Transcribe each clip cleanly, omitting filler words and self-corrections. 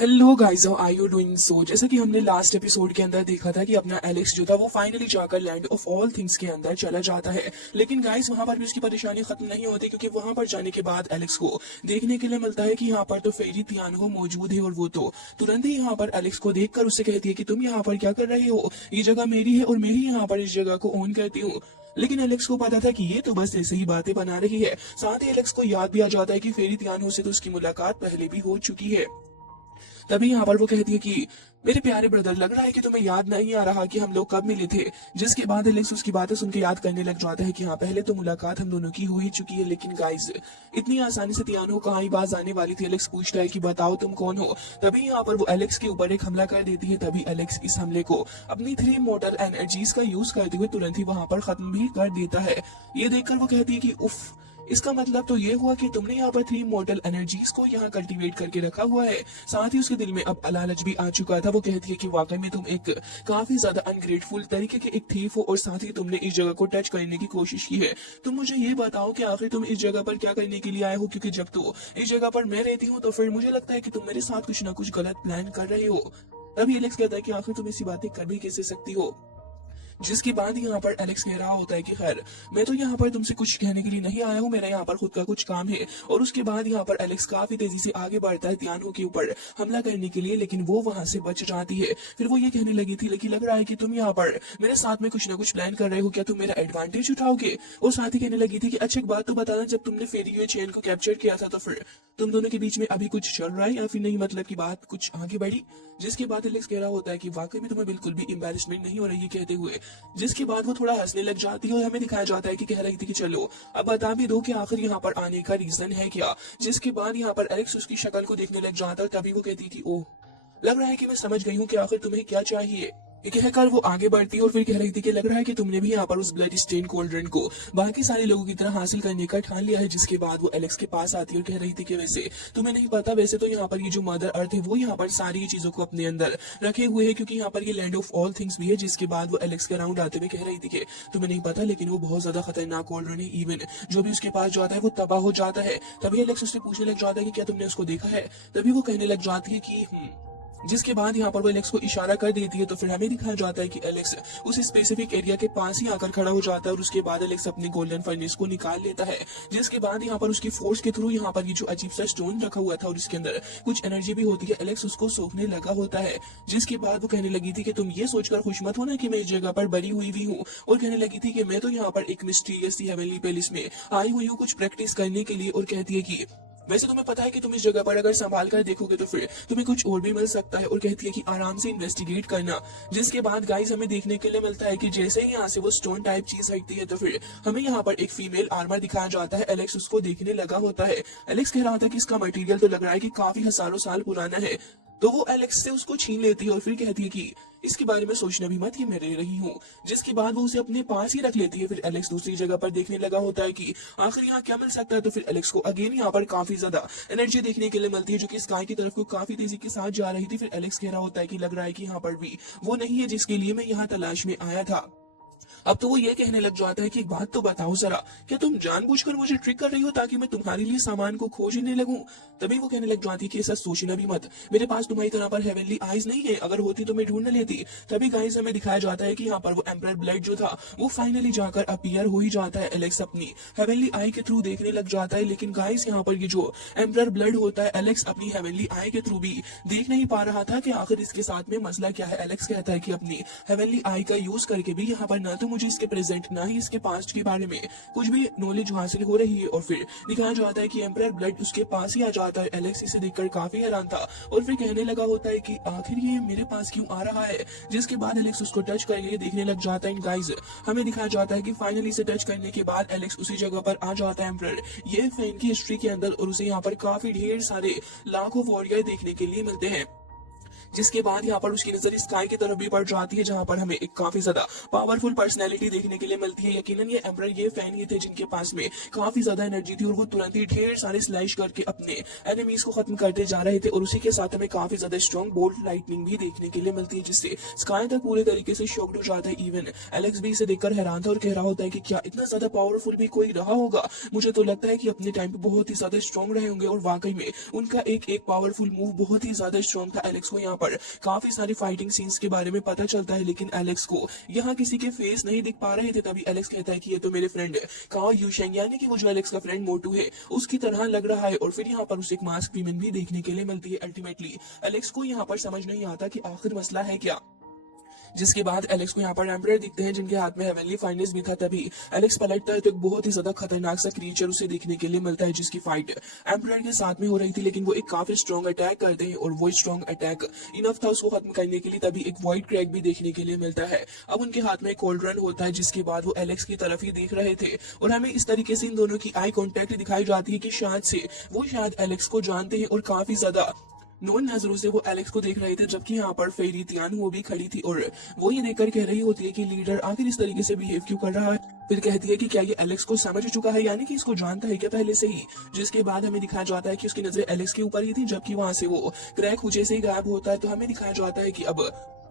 Hello guys, how are you doing? So जैसा कि हमने लास्ट एपिसोड के अंदर देखा था कि अपना एलेक्स जो था वो फाइनली जाकर लैंड ऑफ ऑल थिंग्स के अंदर चला जाता है। लेकिन गाइस वहां पर भी उसकी परेशानी खत्म नहीं होती, क्योंकि वहां पर जाने के बाद एलेक्स को देखने के लिए मिलता है कि यहाँ पर तो फेरी तियानो मौजूद है, और वो तो तुरंत ही यहाँ पर एलेक्स को देखकर उससे कहती है कि तुम यहाँ पर क्या कर रहे हो, ये जगह मेरी है और मैं ही यहाँ पर इस जगह को ओन करती हूँ। लेकिन एलेक्स को पता था कि ये तो बस ऐसे ही बातें बना रही है। साथ ही एलेक्स को याद भी आ जाता है कि फेरी तियानो से तो उसकी मुलाकात पहले भी हो चुकी है। तभी यहाँ पर वो कहती है कि मेरे प्यारे ब्रदर, लग रहा है कि तुम्हें याद नहीं आ रहा कि हम लोग कब मिले थे। जिसके बाद एलेक्स उसकी बातें सुन के याद करने लग जाता है कि हाँ, पहले तो मुलाकात हम दोनों की हो ही चुकी है। लेकिन गाइस, इतनी आसानी से तियानो कहाँ ही बात आने वाली थी। एलेक्स पूछता है कि बताओ तुम कौन हो। तभी यहाँ पर वो एलेक्स के ऊपर एक हमला कर देती है। तभी एलेक्स इस हमले को अपनी 3 मोटर एनर्जीज का यूज करते हुए तुरंत ही वहां पर खत्म भी कर देता है। ये देखकर वो कहती है कि उफ, इसका मतलब तो ये हुआ कि तुमने यहाँ पर 3 मॉडल एनर्जीज को यहाँ कल्टीवेट करके रखा हुआ है। साथ ही उसके दिल में अब लालच भी आ चुका था। वो कहती है कि वाकई में तुम एक काफी ज्यादा अनग्रेटफुल तरीके के एक थीफ हो, और साथ ही तुमने इस जगह को टच करने की कोशिश की है। तुम मुझे ये बताओ कि आखिर तुम इस जगह पर क्या करने के लिए आए हो, क्योंकि जब तो इस जगह पर मैं रहती हूँ तो फिर मुझे लगता है कि तुम मेरे साथ कुछ ना कुछ गलत प्लान कर रहे हो। तभी एलेक्स कहता है कि आखिर तुम ऐसी बातें कर भी कैसे सकती हो। जिसके बाद यहाँ पर एलेक्स कह रहा होता है कि खैर, मैं तो यहाँ पर तुमसे कुछ कहने के लिए नहीं आया हूँ, मेरा यहाँ पर खुद का कुछ काम है। और उसके बाद यहाँ पर एलेक्स काफी तेजी से आगे बढ़ता है तियानो के ऊपर हमला करने के लिए, लेकिन वो वहां से बच जाती है। फिर वो ये कहने लगी थी, लेकिन लग रहा है कि तुम यहाँ पर मेरे साथ में कुछ ना कुछ प्लान कर रहे हो, क्या तुम मेरा एडवांटेज उठाओगे? और साथ ही कहने लगी थी कि अच्छा, एक बात तो बताना, जब तुमने फेरी हुए चेन को कैप्चर किया था तो फिर तुम दोनों के बीच में अभी कुछ चल रहा है या फिर नहीं, मतलब की बात कुछ आगे बढ़ी? जिसके बाद एलेक्स कह रहा होता है कि वाकई में तुम्हें बिल्कुल भी एम्बेरसमेंट नहीं हो रही है कहते हुए। जिसके बाद वो थोड़ा हंसने लग जाती है, और हमें दिखाया जाता है कि कह रही थी कि चलो अब बता भी दो कि आखिर यहाँ पर आने का रीजन है क्या। जिसके बाद यहाँ पर एलेक्स उसकी शक्ल को देखने लग जाता है। तभी वो कहती कि ओह, लग रहा है कि मैं समझ गई हूँ कि आखिर तुम्हें क्या चाहिए। ये कहकर वो आगे बढ़ती है और फिर कह रही थी कि लग रहा है कि तुमने भी यहाँ पर उस ब्लड स्टेन कोल्ड्रन को बाकी सारे लोगों की तरह हासिल करने का ठान लिया है। जिसके बाद वो एलेक्स के पास आती है और कह रही थी कि वैसे तुम्हें नहीं पता, वैसे तो यहाँ पर ये जो मदर अर्थ है वो यहाँ पर सारी चीजों को अपने अंदर रखे हुए है, क्योंकि यहाँ पर ये लैंड ऑफ ऑल थिंग्स भी है। जिसके बाद वो एलेक्स के अराउंड आते हुए कह रही थी कि तुम्हें नहीं पता, लेकिन वो बहुत ज्यादा खतरनाक कोल्ड्रन है, इवन जो भी उसके पास जाता है वो तबाह हो जाता है। तभी एलेक्स उससे पूछने लग जाता है कि क्या तुमने उसको देखा है? तभी वो कहने लग जाती है कि जिसके बाद यहाँ पर वो एलेक्स को इशारा कर देती है। तो फिर हमें दिखाया जाता है कि एलेक्स उस स्पेसिफिक एरिया के पास ही आकर खड़ा हो जाता है, और उसके बाद एलेक्स अपने गोल्डन फर्नेस को निकाल लेता है। जिसके बाद यहाँ पर उसकी फोर्स के थ्रू यहाँ पर ये जो अजीब सा स्टोन रखा हुआ था और इसके अंदर कुछ एनर्जी भी होती है, एलेक्स उसको सोखने लगा होता है। जिसके बाद वो कहने लगी थी कि तुम ये सोचकर खुश मत होना कि मैं इस जगह पर बरी हुई भी हूँ, और कहने लगी थी कि मैं तो यहाँ पर एक मिस्टीरियस सी हेवनली पैलेस में आई हुई हूँ कुछ प्रैक्टिस करने के लिए। और कहती है कि वैसे तुम्हें पता है कि तुम इस जगह पर अगर संभाल कर देखोगे तो फिर तुम्हें कुछ और भी मिल सकता है। और कहती है कि आराम से इन्वेस्टिगेट करना। जिसके बाद गाइस हमें देखने के लिए मिलता है कि जैसे ही यहाँ से वो स्टोन टाइप चीज हटती है तो फिर हमें यहाँ पर एक फीमेल आर्मर दिखाया जाता है। एलेक्स उसको देखने लगा होता है। एलेक्स कह रहा था कि इसका मटेरियल तो लग रहा है कि काफी हजारों साल पुराना है। तो वो एलेक्स से उसको छीन लेती है और फिर कहती है कि इसके बारे में सोचना भी मत, ये मैं रह रही हूँ। जिसके बाद वो उसे अपने पास ही रख लेती है। फिर एलेक्स दूसरी जगह पर देखने लगा होता है कि आखिर यहाँ क्या मिल सकता है। तो फिर एलेक्स को अगेन यहाँ पर काफी ज्यादा एनर्जी देखने के लिए मिलती है, जो कि स्काई की तरफ को काफी तेजी के साथ जा रही थी। फिर एलेक्स कह रहा होता है कि लग रहा है कि यहाँ पर भी वो नहीं है जिसके लिए मैं यहाँ तलाश में आया था। अब तो वो ये कहने लग जाता है कि एक बात तो बताओ जरा, क्या तुम जानबूझकर मुझे ट्रिक कर रही हो ताकि मैं तुम्हारे लिए सामान को खोजने लगूं? तभी वो कहने लग जाती है कि ऐसा सोचना भी मत, मेरे पास तुम्हारी तरह पर हेवनली आईज नहीं है, अगर होती तो मैं ढूंढ लेती। तभी गाइस हमें दिखाया जाता है कि यहाँ पर वो एम्परर ब्लड जो था वो फाइनली जाकर अपीयर हो ही जाता है। एलेक्स अपनी हेवनली आई के थ्रू देखने लग जाता है। लेकिन गाइस यहाँ पर ये जो एम्परर ब्लड होता है, एलेक्स अपनी हेवनली आई के थ्रू भी देख नहीं पा रहा था कि आखिर इसके साथ में मसला क्या है। एलेक्स कहता है कि अपनी हेवनली आई का यूज करके भी यहाँ पर ना तो मुझे इसके प्रेजेंट ना ही इसके पास्ट के बारे में कुछ भी नॉलेज हासिल हो रही है। और फिर दिखाया जाता है कि एम्परर ब्लड उसके पास ही आ जाता है। एलेक्स इसे देखकर काफी हैरान था और फिर कहने लगा होता है कि आखिर ये मेरे पास क्यों आ रहा है। जिसके बाद एलेक्स उसको टच करके देखने लग जाता है। गाइस हमें दिखाया जाता है कि फाइनली इसे टच करने के बाद एलेक्स उसी जगह पर आ जाता है एम्परर ये फैन की हिस्ट्री के अंदर, और उसे यहाँ पर काफी ढेर सारे लाखों वॉरियर देखने के लिए मिलते हैं। जिसके बाद यहाँ पर उसकी नजर स्काई की तरफ भी पड़ जाती है, जहाँ पर हमें एक काफी ज्यादा पावरफुल पर्सनैलिटी देखने के लिए मिलती है। यकीनन ये एम्परर ये फैन ही थे जिनके पास में काफी ज्यादा एनर्जी थी और वो तुरंत ही ढेर सारे स्लाइश करके अपने एनिमीज को खत्म करते जा रहे थे। और उसी के साथ हमें काफी ज्यादा स्ट्रॉन्ग बोल्ट लाइटनिंग भी देखने के लिए मिलती है, जिससे स्काई तक पूरे तरीके से शॉक्ड हो जाता है। इवन एलेक्स भी इसे देखकर हैरान था और कह रहा होता है कि क्या इतना ज्यादा पावरफुल भी कोई रहा होगा। मुझे तो लगता है कि अपने टाइम पे बहुत ही ज्यादा स्ट्रॉन्ग रहे होंगे। और वाकई में उनका एक एक पावरफुल मूव बहुत ही ज्यादा स्ट्रॉन्ग था। एलेक्स को यहाँ पर काफी सारी फाइटिंग सीन्स के बारे में पता चलता है, लेकिन एलेक्स को यहाँ किसी के फेस नहीं दिख पा रहे थे। तभी एलेक्स कहता है कि ये तो मेरे फ्रेंड काओ यूशेंग, यानी कि वो जो एलेक्स का फ्रेंड मोटू है उसकी तरह लग रहा है। और फिर यहाँ पर उसे एक मास्क वीमेन भी देखने के लिए मिलती है। अल्टीमेटली एलेक्स को यहाँ पर समझ नहीं आता कि आखिर मसला है क्या। जिसके बाद एलेक्स को यहाँ पर एम्परर दिखते हैं जिनके हाथ में हेवनली फाइनेंस भी था। तभी एलेक्स पलटता है तो एक बहुत ही ज्यादा खतरनाक सा क्रीचर उसे देखने के लिए मिलता है, जिसकी फाइट एम्परर के साथ में हो रही थी। लेकिन वो एक काफी स्ट्रॉन्ग अटैक करते हैं और वो स्ट्रॉन्ग अटैक इनफ था उसको खत्म करने के लिए। तभी एक वॉइड क्रैक भी देखने के लिए मिलता है। अब उनके हाथ में कोल्ड रन होता है, जिसके बाद वो एलेक्स की तरफ ही देख रहे थे और हमें इस तरीके से इन दोनों की आई कॉन्टेक्ट दिखाई जाती है कि शायद एलेक्स को जानते हैं और काफी ज्यादा नोन नजरों से वो एलेक्स को देख रहे थे। जबकि यहाँ पर फेरी तियान वो भी खड़ी थी और वो ये देखकर कह रही होती है कि लीडर आखिर इस तरीके से बिहेव क्यों कर रहा है। फिर कहती है कि क्या ये एलेक्स को समझ चुका है, यानी कि इसको जानता है क्या पहले से ही। जिसके बाद हमें दिखाया जाता है कि उसकी नजरें एलेक्स के ऊपर ही थी, जबकि वहां से वो क्रैक हुए से ही गायब होता है। तो हमें दिखाया जाता है कि अब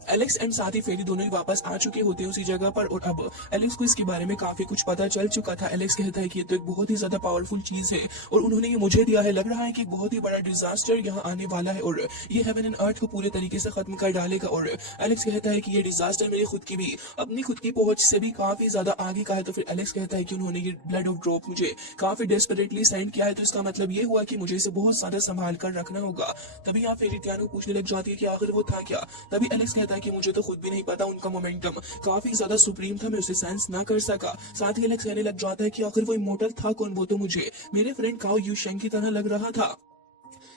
एलेक्स एंड साथ ही फेरी दोनों ही वापस आ चुके होते हैं उसी जगह पर। और अब एलेक्स को इसके बारे में काफी कुछ पता चल चुका था। एलेक्स कहता है कि ये तो एक बहुत ही ज्यादा पावरफुल चीज है और उन्होंने ये मुझे दिया है। लग रहा है कि एक बहुत ही बड़ा डिजास्टर यहाँ आने वाला है और ये हेवन एंड अर्थ को पूरे तरीके से खत्म कर डालेगा। और एलेक्स कहता है कि ये डिजास्टर मेरी खुद की भी अपनी खुद की पहुंच से भी काफी ज्यादा आगे का है। तो फिर एलेक्स कहता है कि उन्होंने ये ब्लड ऑफ ड्रॉप मुझे काफी डेस्परेटली सेंड किया है, तो इसका मतलब ये हुआ कि मुझे इसे बहुत ज्यादा संभाल कर रखना होगा। तभी यहाँ फेरी त्यानो पूछने लग जाती है कि आखिर वो था क्या। तभी एलेक्स कहता है कि मुझे तो खुद भी नहीं पता, उनका मोमेंटम काफी ज्यादा सुप्रीम था, मैं उसे सेंस ना कर सका। साथ ही एलेक्स कहने लग जाता है कि आखिर वो इमोर्टल था कौन, वो तो मुझे मेरे फ्रेंड काओ यूशेंग की तरह लग रहा था।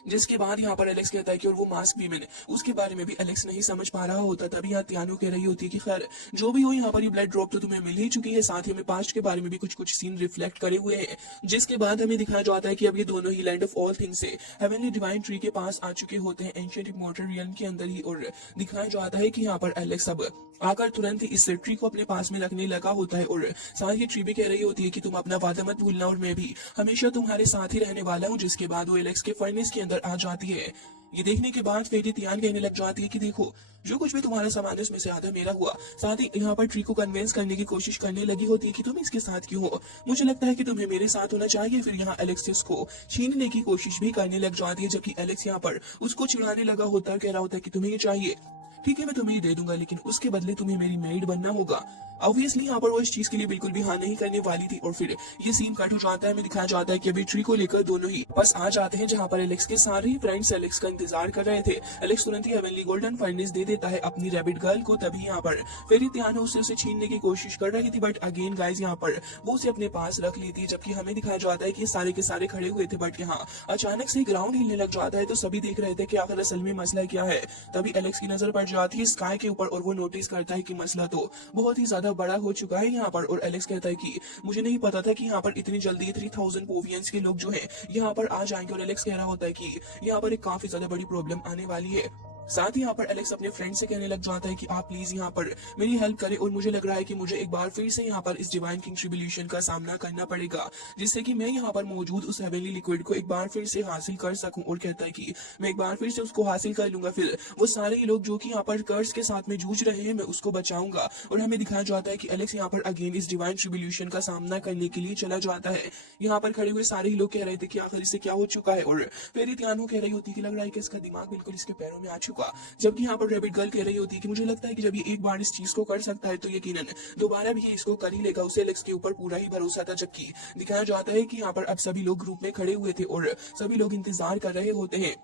जिसके बाद यहाँ पर एलेक्स कहता है कि और वो मास्क वीमेन उसके बारे में भी एलेक्स नहीं समझ पा रहा होता। तभी यहाँ त्यानो कह रही होती है कि खैर जो भी हो, यहाँ पर ये ब्लड ड्रॉप तो तुम्हें मिल ही चुकी है, साथ ही हमें पास्ट के बारे में भी कुछ सीन रिफ्लेक्ट करे हुए हैं। जिसके बाद हमें दिखाया जाता है कि अब ये दोनों ही लैंड ऑफ ऑल थिंग्स से हेवनली डिवाइन ट्री के पास आ चुके होते हैं, एंशिएंट इमॉर्टल रियल्म के अंदर ही। और दिखाया जाता है कि यहाँ पर एलेक्स अब आकर तुरंत ही इस ट्री को अपने पास में रखने लगा होता है। और साथ ही ट्री भी कह रही होती है कि तुम अपना वादा मत भूलना और मैं भी हमेशा तुम्हारे साथ ही रहने वाला हूँ। जिसके बाद वो एलेक्स के फर्नेस के अंदर आ जाती है। ये देखने के बाद फेरी तियान कहने लग जाती है कि देखो जो कुछ भी तुम्हारा सामान है उसमें से आधा मेरा हुआ। साथ ही यहाँ पर ट्री को कन्विंस करने की कोशिश करने लगी होती है कि तुम इसके साथ क्यों हो, मुझे लगता है कि तुम्हें मेरे साथ होना चाहिए। फिर यहाँ एलेक्स इसको छीनने की कोशिश भी करने लग जाती है, जबकि एलेक्स यहाँ पर उसको चिढ़ाने लगा होता है, कह रहा होता है कि तुम्हें ये चाहिए, ठीक है मैं तुम्हें ये दे दूंगा, लेकिन उसके बदले तुम्हें मेरी मेड बनना होगा। ऑब्वियसली यहाँ पर वो इस चीज के लिए बिल्कुल भी हाँ नहीं करने वाली थी। और फिर ये सीन कट हो जाता है। हमें दिखाया जाता है कि अभी ट्री को लेकर दोनों ही बस आ जाते हैं, जहाँ पर एलेक्स के सारे ही फ्रेंड्स एलेक्स का इंतजार कर रहे थे। एलेक्स तुरंत ही हेवनली गोल्डन फर्नेस दे देता है अपनी रैबिट गर्ल को। तभी यहाँ पर फेरी त्यानो उसे छीनने की कोशिश कर रही थी, बट अगेन गाइस यहाँ पर वो उसे अपने पास रख ली थी। जबकि हमें दिखाया जाता है कि सारे के सारे खड़े हुए थे, बट यहाँ अचानक से ग्राउंड हिलने लग जाता है। तो सभी देख रहे थे कि आखिर असल में मसला क्या है। तभी एलेक्स की नजर पड़ जाती है स्काई के ऊपर और वो नोटिस करता है कि मसला तो बहुत ही ज्यादा बड़ा हो चुका है यहाँ पर। और एलेक्स कहता है कि मुझे नहीं पता था कि यहाँ पर इतनी जल्दी 3000 पोवियंस के लोग जो हैं यहाँ पर आ जाएंगे। और एलेक्स कह रहा होता है कि यहाँ पर एक काफी ज्यादा बड़ी प्रॉब्लम आने वाली है। साथ ही यहाँ पर एलेक्स अपने फ्रेंड से कहने लग जाता है कि आप प्लीज यहाँ पर मेरी हेल्प करें और मुझे लग रहा है कि मुझे एक बार फिर से यहाँ पर इस डिवाइन किंग ट्रिब्यूलेशन का सामना करना पड़ेगा, जिससे कि मैं यहाँ पर मौजूद उस हेवनली लिक्विड को एक बार फिर से हासिल कर सकूं। और कहता है कि मैं एक बार फिर से उसको हासिल कर लूंगा, फिर वो सारे ही लोग जो कि यहाँ पर कर्स के साथ में जूझ रहे हैं मैं उसको बचाऊंगा। और हमें दिखाया जाता है कि एलेक्स यहाँ पर अगेन इस डिवाइन ट्रिब्यूलेशन का सामना करने के लिए चला जाता है। यहाँ पर खड़े हुए सारे ही लोग कह रहे थे कि आखिर इससे क्या हो चुका है। और फेरी त्यानो कह रही होती कि लग रहा है कि इसका दिमाग बिल्कुल इसके पैरों में आ चुका। जबकि यहाँ पर रैबिट गर्ल कह रही होती है कि मुझे लगता है कि जब ये एक बार इस चीज को कर सकता है तो यकीनन दोबारा भी ये इसको कर ही लेगा। उसे एलेक्स के ऊपर पूरा ही भरोसा था। जबकि दिखाया जाता है कि यहाँ पर अब सभी लोग ग्रुप में खड़े हुए थे और सभी लोग इंतजार कर रहे होते हैं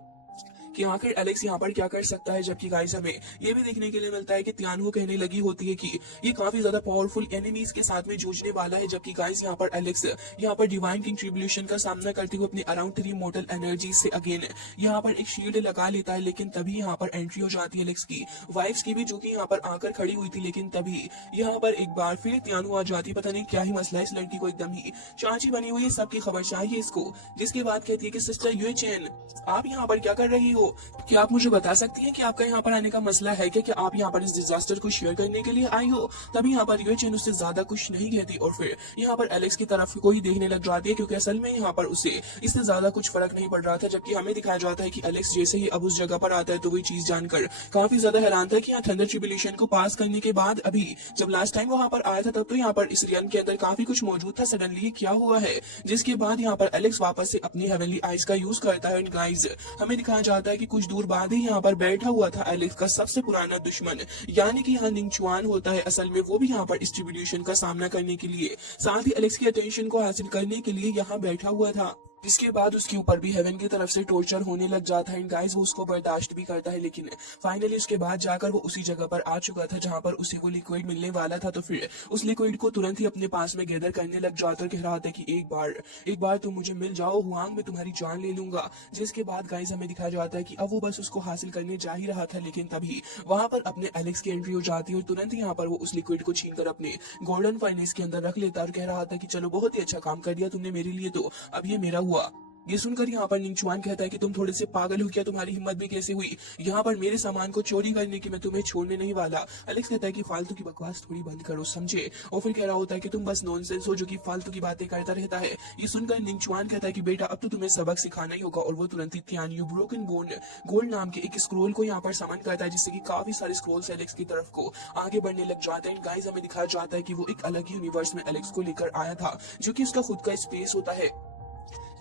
कि आखिर एलेक्स यहाँ पर क्या कर सकता है। जबकि गाइस हमें ये भी देखने के लिए मिलता है कि त्यानो कहने लगी होती है कि ये काफी ज्यादा पावरफुल एनिमीज के साथ में जूझने वाला है। जबकि गाइस यहाँ पर एलेक्स यहाँ पर डिवाइन किंग ट्रिब्यूलेशन का सामना करते हुए अपने अराउंड 3 मोर्टल एनर्जी से अगेन यहाँ पर एक शील्ड लगा लेता है। लेकिन तभी यहाँ पर एंट्री हो जाती है एलेक्स की वाइफ्स की भी, जो कि यहाँ पर आकर खड़ी हुई थी। लेकिन तभी यहाँ पर एक बार फिर त्यानो आ जाती, पता नहीं क्या ही मसला है, इस लड़की को एकदम ही चाची बनी हुई है, सबकी खबर चाहिए इसको। जिसके बाद कहती है कि सिस्टर यूए चैन आप यहाँ पर क्या कर रही हो। हो। क्या आप मुझे बता सकती हैं कि आपका यहाँ पर आने का मसला है क्या आप यहाँ पर इस डिजास्टर को शेयर करने के लिए आई हो? तभी यहाँ पर यूएचएन उससे ज्यादा कुछ नहीं कहती और फिर यहाँ पर एलेक्स की तरफ को ही देखने लग जाती है, क्योंकि असल में यहाँ पर उसे इससे ज्यादा कुछ फर्क नहीं पड़ रहा था। जबकि हमें दिखाया जाता है कि एलेक्स जैसे ही अब उस जगह पर आता है तो वही चीज जानकर काफी ज्यादा हैरान था कि यहाँ थंडर ट्रिब्यूलेशन को पास करने के बाद अभी जब लास्ट टाइम वहां पर आया था तब तो यहाँ पर इस रियन के अंदर काफी कुछ मौजूद था। सडनली क्या हुआ है? जिसके बाद यहाँ पर एलेक्स वापस से अपनी हेवनली आइज का यूज करता है। एंड गाइज, हमें दिखाया जाता है कि कुछ दूर बाद ही यहाँ पर बैठा हुआ था एलेक्स का सबसे पुराना दुश्मन, यानी कि यहाँ निंगचुआन होता है। असल में वो भी यहाँ पर इस ट्रिब्यूलेशन का सामना करने के लिए, साथ ही एलेक्स की अटेंशन को हासिल करने के लिए यहाँ बैठा हुआ था। जिसके बाद उसके ऊपर भी हेवन की तरफ से टॉर्चर होने लग जाता है। गाइस, वो उसको बर्दाश्त भी करता है, लेकिन फाइनली उसके बाद जाकर वो उसी जगह पर आ चुका था जहां पर उसे वो लिक्विड मिलने वाला था। तो फिर उस लिक्विड को तुरंत ही अपने पास में गैदर करने लग जाता और कह रहा था कि एक बार तुम मुझे मिल जाओ हुआंग, मैं तुम्हारी जान ले लूंगा। जिसके बाद गाइस हमें दिखाया जाता है कि अब वो बस उसको हासिल करने जा ही रहा था, लेकिन तभी वहां पर अपने एलेक्स की एंट्री हो जाती है और तुरंत ही यहाँ पर वो उस लिक्विड को छीन कर अपने गोल्डन फाइनेंस के अंदर रख लेता और कह रहा था कि चलो बहुत ही अच्छा काम कर दिया तुमने मेरे लिए, तो अब ये मेरा हुआ। ये सुनकर यहाँ पर निंगचुआन कहता है कि तुम थोड़े से पागल हो क्या? तुम्हारी हिम्मत भी कैसे हुई यहाँ पर मेरे सामान को चोरी करने की? मैं तुम्हें छोड़ने नहीं वाला। एलेक्स कहता है कि फालतू की बकवास थोड़ी बंद करो, समझे? और फिर कह रहा होता है कि तुम बस नॉनसेंस हो जो कि फालतू की बातें करता रहता है। ये सुनकर निंगचुआन कहता है कि बेटा अब तो तुम्हें सबक सिखाना ही होगा। और वो तुरंत ही थियान यू ब्रोकन बोन गोल्ड नाम के एक स्क्रोल को यहाँ पर समन करता है, जिससे कि काफी सारे स्क्रोल्स एलेक्स की तरफ को आगे बढ़ने लग जाते हैं। गाइस, हमें दिखाया जाता है कि वो एक अलग ही यूनिवर्स में एलेक्स को लेकर आया था, जो कि उसका खुद का स्पेस होता है।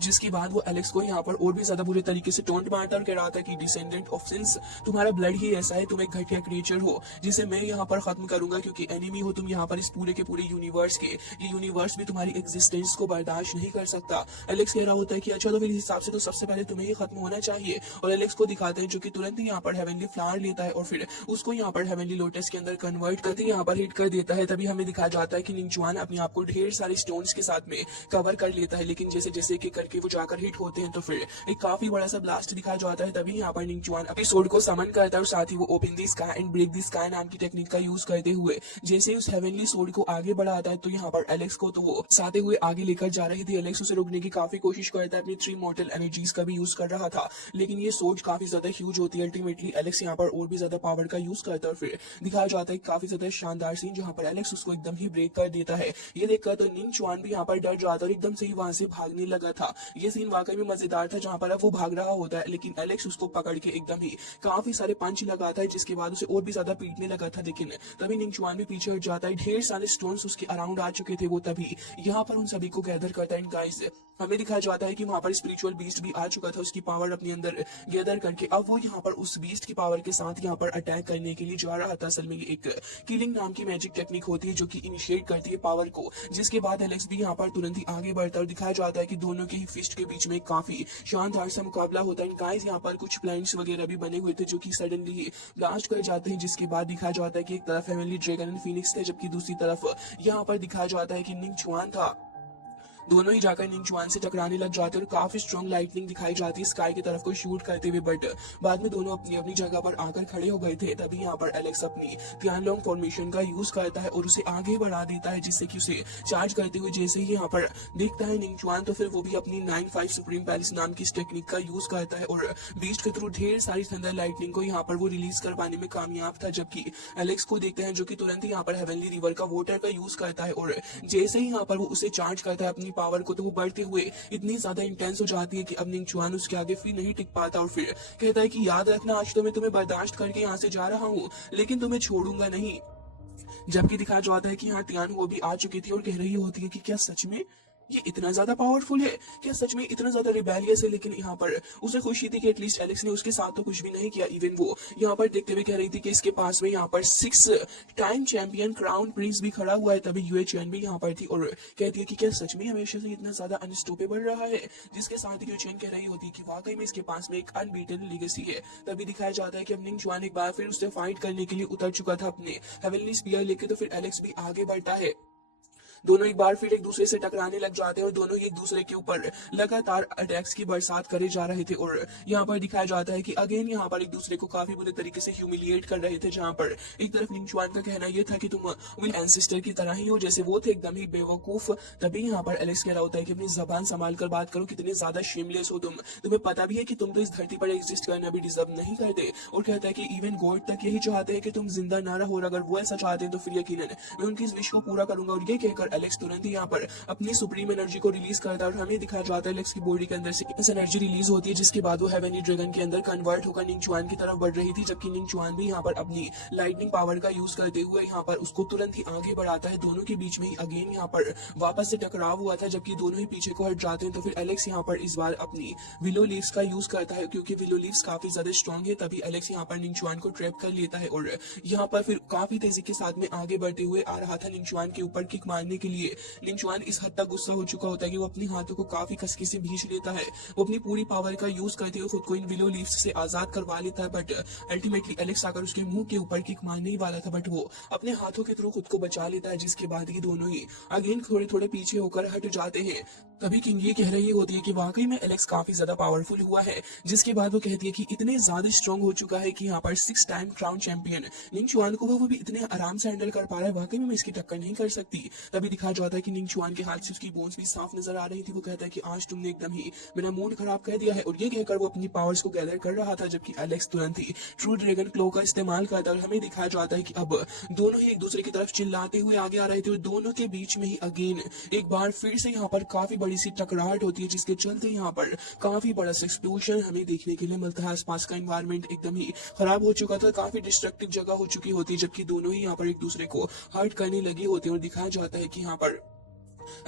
जिसके बाद वो एलेक्स को यहाँ पर और भी ज्यादा बुरे तरीके से टोंट मारता और कह रहा था कि डिसेंडेंट ऑफ सिंस, तुम्हारा ब्लड ही ऐसा है, तुम एक घटिया क्रिएचर हो जिसे मैं यहाँ पर खत्म करूंगा, क्योंकि एनिमी हो तुम यहाँ पर इस पूरे के पूरे यूनिवर्स के। ये यूनिवर्स भी तुम्हारी एग्जिस्टेंस को बर्दाश्त नहीं कर सकता। एलेक्स कह रहा होता है कि अच्छा तो फिर इस हिसाब से तो सबसे पहले तुम्हें ही खत्म होना चाहिए। और एलेक्स को दिखाते हैं, जो कि तुरंत ही यहाँ पर हेवनली फ्लावर लेता है और फिर उसको यहाँ पर हेवनली लोटस के अंदर कन्वर्ट करके यहाँ पर हिट कर देता है। तभी हमें दिखाया जाता है कि निंगचुआन अपने आप को ढेर सारे स्टोन्स के साथ में कवर कर लेता है, लेकिन जैसे जैसे कि करके वो जाकर हिट होते हैं तो फिर एक काफी बड़ा सा ब्लास्ट दिखाया जाता है। तभी यहाँ पर निंगचुआन अपने सोर्ड को समन करता है और साथ ही वो open the sky and break the sky नाम की टेक्निक का यूज करते हुए जैसे उस हेवनली सोर्ड को आगे बढ़ाता है तो यहाँ पर एलेक्स को तो वो साथे हुए आगे लेकर जा रही थी। एलेक्स उसे रोकने की काफी कोशिश करता है, अपनी 3 मॉर्टल एनर्जीज का भी यूज कर रहा था, लेकिन ये सोर्ड काफी ज्यादा ह्यूज होती है। अल्टीमेटली एलेक्स यहाँ पर और भी ज्यादा पावर का यूज करता है और फिर दिखाया जाता है काफी ज्यादा शानदार सीन जहाँ पर एलेक्स उसको एकदम ही ब्रेक कर देता है। ये देखकर तो निंगचुआन भी यहाँ पर डर जाता और एकदम से ही वहां से भागने लगा था। ये सीन वाकई में मजेदार था, जहाँ पर अब वो भाग रहा होता है लेकिन एलेक्स उसको पकड़ के एकदम ही काफी सारे पंच लगाता है, जिसके बाद उसे और भी ज्यादा पीटने लगा था। लेकिन तभी निंगचुआन भी पीछे हट जाता है। ढेर सारे स्टोन्स उसके अराउंड आ चुके थे, वो तभी यहाँ पर उन सभी को गैदर करता है। गाइस, हमें दिखाया जाता है कि वहां पर स्पिरिचुअल बीस्ट भी आ चुका था, उसकी पावर अपने अंदर गैदर करके अब वो यहाँ पर उस बीस्ट की पावर के साथ यहाँ पर अटैक करने के लिए जा रहा था। असल में ये एक किलिंग नाम की मैजिक टेक्निक होती है जो कि इनिशिएट करती है पावर को, जिसके बाद एलेक्स भी यहाँ पर तुरंत ही आगे बढ़ता है और दिखाया जाता है कि दोनों के ही फिस्ट के बीच में काफी शानदार सा मुकाबला होता है। गाइस, यहाँ पर कुछ प्लांट्स वगैरह भी बने हुए थे जो कि सडनली ही ब्लास्ट कर जाते हैं, जिसके बाद दिखाया जाता है कि एक तरफ हेवनली ड्रैगन एंड फीनिक्स थे, जबकि दूसरी तरफ यहाँ पर दिखाया जाता है कि निंगचुआन था। दोनों ही जाकर निंगचुआन से टकराने लग जाते हैं और काफी स्ट्रॉन्ग लाइटनिंग दिखाई जाती है स्काई की तरफ को शूट करते हुए, बट बाद में दोनों अपनी अपनी जगह पर आकर खड़े हो गए थे। तभी यहाँ पर एलेक्स अपनी तियानलोंग फॉर्मेशन का यूज करता है और उसे आगे बढ़ा देता है, जिससे कि उसे चार्ज करते हुए जैसे ही यहाँ पर देखता है निंगचुआन तो फिर वो भी अपनी 9-5 सुप्रीम पैलेस नाम की इस टेक्निक का यूज करता है और बीस्ट के थ्रू ढेर सारी थंडर लाइटनिंग को यहाँ पर वो रिलीज कर पाने में कामयाब था। जबकि एलेक्स को देखते हैं जो कि तुरंत ही यहाँ पर हेवनली रिवर का वाटर का यूज करता है और जैसे ही यहाँ पर वो उसे चार्ज करता है अपनी पावर को, तो वो बढ़ते हुए इतनी ज्यादा इंटेंस हो जाती है कि अब निंगचुआन उसके आगे फिर नहीं टिक पाता और फिर कहता है कि याद रखना आज तो मैं तुम्हें बर्दाश्त करके यहाँ से जा रहा हूँ, लेकिन तुम्हें छोड़ूंगा नहीं। जबकि दिखाया जाता है कि यहाँ तियान वो भी आ चुकी थी और कह रही होती है कि क्या सच में ये इतना ज्यादा पावरफुल है, क्या सच में इतना ज्यादा रिबेलियस है। लेकिन यहाँ पर उसे खुशी थी कि एटलीस्ट एलेक्स ने उसके साथ तो कुछ भी नहीं किया। इवन वो यहाँ पर देखते हुए कह रही थी कि इसके पास में यहाँ पर 6 टाइम चैंपियन क्राउन प्रिंस भी खड़ा हुआ है। तभी यूएचएन भी यहाँ पर थी और कहती है कि क्या सच में हमेशा से इतना ज्यादा अनस्टॉपेबल रहा है, जिसके साथ यूएचएन कह रही होती है कि वाकई में इसके पास में एक अनबीटन लेगेसी है। तभी दिखाया जाता है कि अब निंगचुआन एक बार फिर उससे फाइट करने के लिए उतर चुका था अपने हेवनली स्पीयर लेके, तो फिर एलेक्स भी आगे बढ़ता है। दोनों एक बार फिर एक दूसरे से टकराने लग जाते हैं और दोनों ही एक दूसरे के ऊपर लगातार अटैक्स की बरसात करे जा रहे थे। और यहाँ पर दिखाया जाता है कि अगेन यहाँ पर एक दूसरे को काफी बुरे तरीके से ह्यूमिलिएट कर रहे थे, जहाँ पर एक तरफ निंगचुआन का कहना यह था कि तुम विल एंसेस्टर की तरह ही हो जैसे वो थे, एकदम ही बेवकूफ। तभी यहाँ पर एलेक्स कह रहा होता है कि अपनी जबान संभाल कर बात करो, कितने ज्यादा शेमलेस हो तुम, तुम्हें पता भी है कि तुम तो इस धरती पर एग्जिस्ट करना भी डिजर्व नहीं करते। और कहता है कि इवन गॉड तक यही चाहते हैं कि तुम जिंदा ना रहो, और अगर वो ऐसा चाहते हैं तो फिर यकीनन मैं उनकी इस विश को पूरा करूंगा। और ये कहकर एलेक्स तुरंत ही यहाँ पर अपनी सुप्रीम एनर्जी को रिलीज करता है और हमें दिखाया जाता है एलेक्स की बॉडी के अंदर से इस एनर्जी रिलीज होती है, जिसके बाद वो हेवनली ड्रैगन के अंदर कन्वर्ट होकर निंगचुआन की तरफ बढ़ रही थी, जबकि निंगचुआन भी यहाँ पर अपनी लाइटनिंग पावर का यूज करते हुए यहाँ पर उसको तुरंत ही आगे बढ़ाता है। दोनों के बीच में ही अगेन यहाँ पर वापस से टकराव हुआ था, जबकि दोनों ही पीछे को हट जाते हैं। तो फिर एलेक्स यहाँ पर इस बार अपनी विलो लीव्स का यूज करता है, क्योंकि विलो लीव्स काफी ज्यादा स्ट्रॉन्ग है। तभी एलेक्स यहाँ पर निंगचुआन को ट्रैप कर लेता है और यहाँ पर फिर काफी तेजी के साथ में आगे बढ़ते हुए आ रहा था निंगचुआन के ऊपर किक मारने के लिए। निंगचुआन इस हद तक गुस्सा हो चुका होता है कि वो अपने हाथों को काफी कसके से भींच लेता है। वो अपनी पूरी पावर का यूज करते हुए खुद को इन विलो लीव्स से आजाद करवा लेता है, बट अल्टीमेटली एलेक्स आकर उसके मुंह के ऊपर किक मारने ही वाला था, बट वो अपने हाथों के थ्रू खुद को बचा लेता है, जिसके बाद ये दोनों ही अगेन थोड़े थोड़े पीछे होकर हट जाते हैं। तभी किंग ये कह रही होती है कि वाकई में एलेक्स काफी ज्यादा पावरफुल हुआ है, जिसके बाद वो कहती है कि इतने ज्यादा स्ट्रॉन्ग हो चुका है कि यहाँ पर 6 टाइम क्राउन चैंपियन निंगचुआन को वो भी इतने आराम से हैंडल कर पा रहा है, वाकई में मैं इसकी टक्कर नहीं कर सकती। तभी दिखाया जाता है कि निंगचुआन के हाथ से उसकी बोन्स भी साफ नजर आ रही थी। वो कहता है कि आज तुमने एकदम ही मेरा मूड खराब कर दिया है, और ये कहकर वो अपनी पावर्स को गैदर कर रहा था, जबकि एलेक्स तुरंत ही ट्रू ड्रैगन क्लो का इस्तेमाल करता है। और हमें दिखाया जाता है कि अब दोनों ही एक दूसरे की तरफ चिल्लाते हुए आगे आ रहे थे और दोनों के बीच में ही अगेन एक बार फिर से यहाँ पर काफी बड़ी सी टकराहट होती है, जिसके चलते यहाँ पर काफी बड़ा एक्सप्लोजन हमें देखने के लिए मिलता है। आसपास का एनवायरनमेंट एकदम ही खराब हो चुका था, काफी डिस्ट्रक्टिव जगह हो चुकी होती है, जबकि दोनों ही यहाँ पर एक दूसरे को हर्ट करने लगे होते हैं। और दिखाया जाता है कि यहाँ पर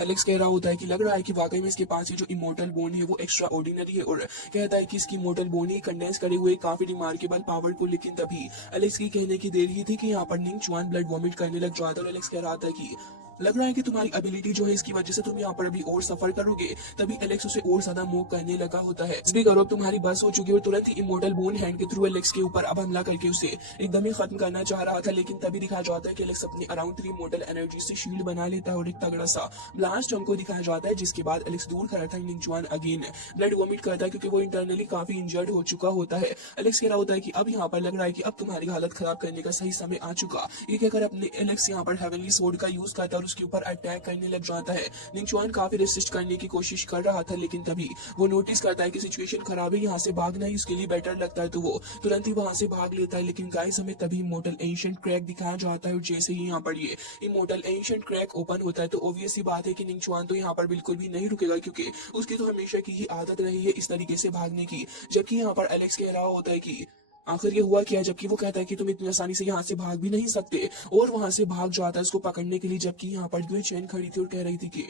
एलेक्स कह रहा होता है कि लग रहा है कि वाकई में इसके पास ये जो इमोर्टल बोन है वो एक्स्ट्रा ऑर्डिनरी है, और कहता है कि इसकी इमोर्टल बोन ही कंडेंस करे हुए काफी रिमार्केबल पावर को। लेकिन तभी एलेक्स की कहने की देर ही थी कि यहाँ पर निंगचुआन ब्लड वॉमिट करने लग जाता है, और एलेक्स कह रहा था कि लग रहा है कि तुम्हारी एबिलिटी जो है इसकी वजह से तुम यहाँ पर अभी और सफर करोगे। तभी एलेक्स उसे और ज्यादा मूव करने लगा होता है। भी करो, तुम्हारी बस हो चुकी है। और तुरंत ही इमोर्टल बोन हैंड के थ्रू एलेक्स के ऊपर अब हमला करके उसे एकदम ही खत्म करना चाह रहा था। लेकिन तभी दिखाया जाता है कि एलेक्स अपनी अराउंड 3 इमोर्टल एनर्जी से शील्ड बना लेता है और एक तगड़ा सा ब्लास्ट हमको दिखाया जाता है, जिसके बाद एलेक्स दूर खड़ा था। निंगचुआन अगेन ब्लड वॉमिट करता है, क्योंकि वो इंटरनली काफी इंजर्ड हो चुका होता है। एलेक्स कह रहा होता है कि अब यहाँ पर लग रहा है कि अब तुम्हारी हालत खराब करने का सही समय आ चुका। ये कहकर अपने एलेक्स यहाँ पर हेवनली स्वॉर्ड का यूज करता है और उसके ऊपर अटैक करने लग जाता है। निंगचुआन काफी रेसिस्ट करने की कोशिश कर रहा था, लेकिन तभी वो नोटिस करता है कि सिचुएशन खराब है, यहाँ से भागना ही उसके लिए बेटर लगता है, तो वो तुरंत ही वहां से भाग लेता है। लेकिन गाइस हमें तभी इमोर्टल एंशिएंट क्रैक दिखाया जाता है, और जैसे ही यहाँ पर ये इमोर्टल एंशिएंट क्रैक ओपन होता है तो ऑब्वियस सी बात है कि निंगचुआन तो यहाँ पर बिल्कुल भी नहीं रुकेगा, क्योंकि उसकी तो हमेशा की ही आदत रही है इस तरीके से भागने की। जबकि यहाँ पर एलेक्स कह रहा होता है कि आखिर ये हुआ क्या, जबकि वो कहता है कि तुम इतनी आसानी से यहाँ से भाग भी नहीं सकते, और वहां से भाग जाता है उसको पकड़ने के लिए। जबकि यहाँ पर ग्वे चेन खड़ी थी और कह रही थी कि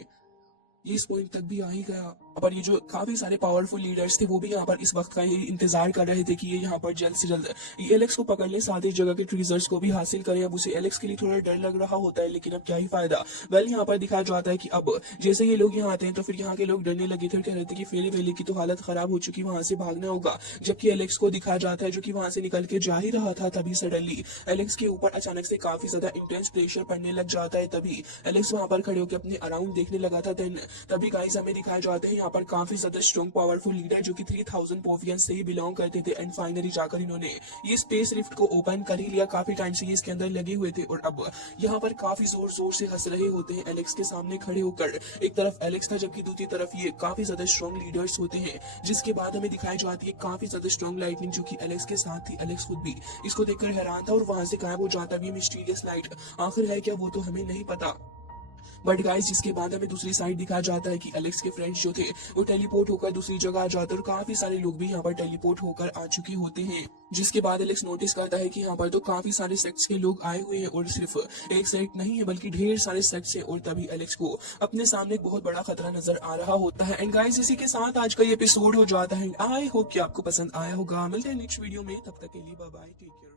ये इस पॉइंट तक भी आ ही गया। पर ये जो काफी सारे पावरफुल लीडर्स थे वो भी यहाँ पर इस वक्त का ही इंतजार कर रहे थे कि ये यहाँ पर जल्द से जल्द ये एलेक्स को पकड़ ले, साथ ही जगह के ट्रीजर्स को भी हासिल करें। अब उसे एलेक्स के लिए थोड़ा डर लग रहा होता है, लेकिन अब क्या ही फायदा। वेल यहाँ पर दिखाया जाता है कि अब जैसे ये लोग यहाँ आते हैं तो फिर यहाँ के लोग डरने लगे थे और कह रहे थे कि फेले वेले की तो हालत खराब हो चुकी, वहां से भागना होगा। जबकि एलेक्स को दिखाया जाता है जो कि वहां से निकल के जा ही रहा था, तभी सडनली एलेक्स के ऊपर अचानक से काफी ज्यादा इंटेंस प्रेशर पड़ने लग जाता है। तभी एलेक्स वहां पर खड़े होकर अपने अराउंड देखने लगा था। देन तभी गाइस हमें दिखाया जाता है यहाँ पर काफी ज्यादा स्ट्रॉन्ग पावरफुल लीडर जो कि 3000 पोवियंस से ही बिलोंग करते थे, एंड फाइनली जाकर इन्होंने ये स्पेस रिफ्ट को ओपन कर ही लिया। काफी टाइम से ये इसके अंदर लगे हुए थे और अब यहाँ पर काफी जोर जोर से हंस रहे होते हैं एलेक्स के सामने खड़े होकर। एक तरफ एलेक्स था जबकि दूसरी तरफ ये काफी ज्यादा स्ट्रॉन्ग लीडर्स होते हैं, जिसके बाद हमें दिखाई जाती है काफी ज्यादा स्ट्रॉन्ग लाइटनिंग जो कि एलेक्स के साथ थी। एलेक्स खुद भी इसको देखकर हैरान था और वहां से गायब हो जाता भी मिस्टीरियस लाइट आखिर है क्या वो तो हमें नहीं पता। बट गाइस जिसके बाद हमें दूसरी साइड दिखाया जाता है कि एलेक्स के फ्रेंड्स जो थे वो टेलीपोर्ट होकर दूसरी जगह आ जाते हैं और काफी सारे लोग भी यहाँ पर टेलीपोर्ट होकर आ चुके होते हैं। जिसके बाद एलेक्स नोटिस करता है कि यहाँ पर तो काफी सारे सेक्ट्स के लोग आए हुए हैं और सिर्फ एक सेक्ट नहीं है बल्कि ढेर सारे सेक्ट्स हैं। और तभी एलेक्स को अपने सामने एक बहुत बड़ा खतरा नजर आ रहा होता है। एंड गाइस इसी के साथ आज का ये एपिसोड हो जाता है। आई होप कि आपको पसंद आया होगा। मिलते हैं नेक्स्ट वीडियो में, तब तक के लिए बाय बाय, टेक केयर।